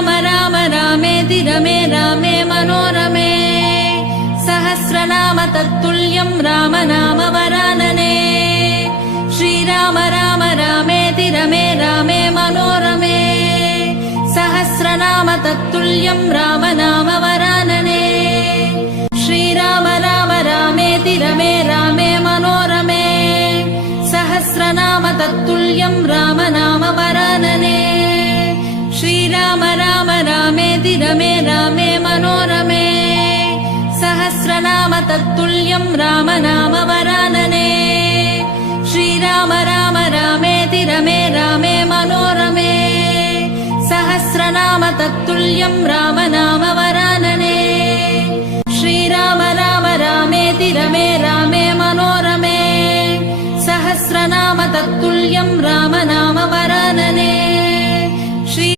श्रीराम राम रामेति रमे रामे मनोरमे सहस्रनाम तत्तुल्यं राम नाम वरानने श्रीराम राम रामेति रमे रामे मनोरमे सहस्रनाम तत्तुल्यं राम नाम वरानने श्रीराम राम रामेति रमे रामे मनोरमे सहस्रनाम तत्तुल्यं राम नाम वरानने श्रीराम राम रामेति रमे रामे मनोरमे सहस्रनाम तत्तुल्यं राम नाम वरानने श्रीराम राम रामेति रमे रामे मनोरमे सहस्रनाम तत्तुल्यं राम नाम वरानने श्रीराम राम रामेति रमे रामे मनोरमे सहस्रनाम तत्तुल्यं राम नाम वरानने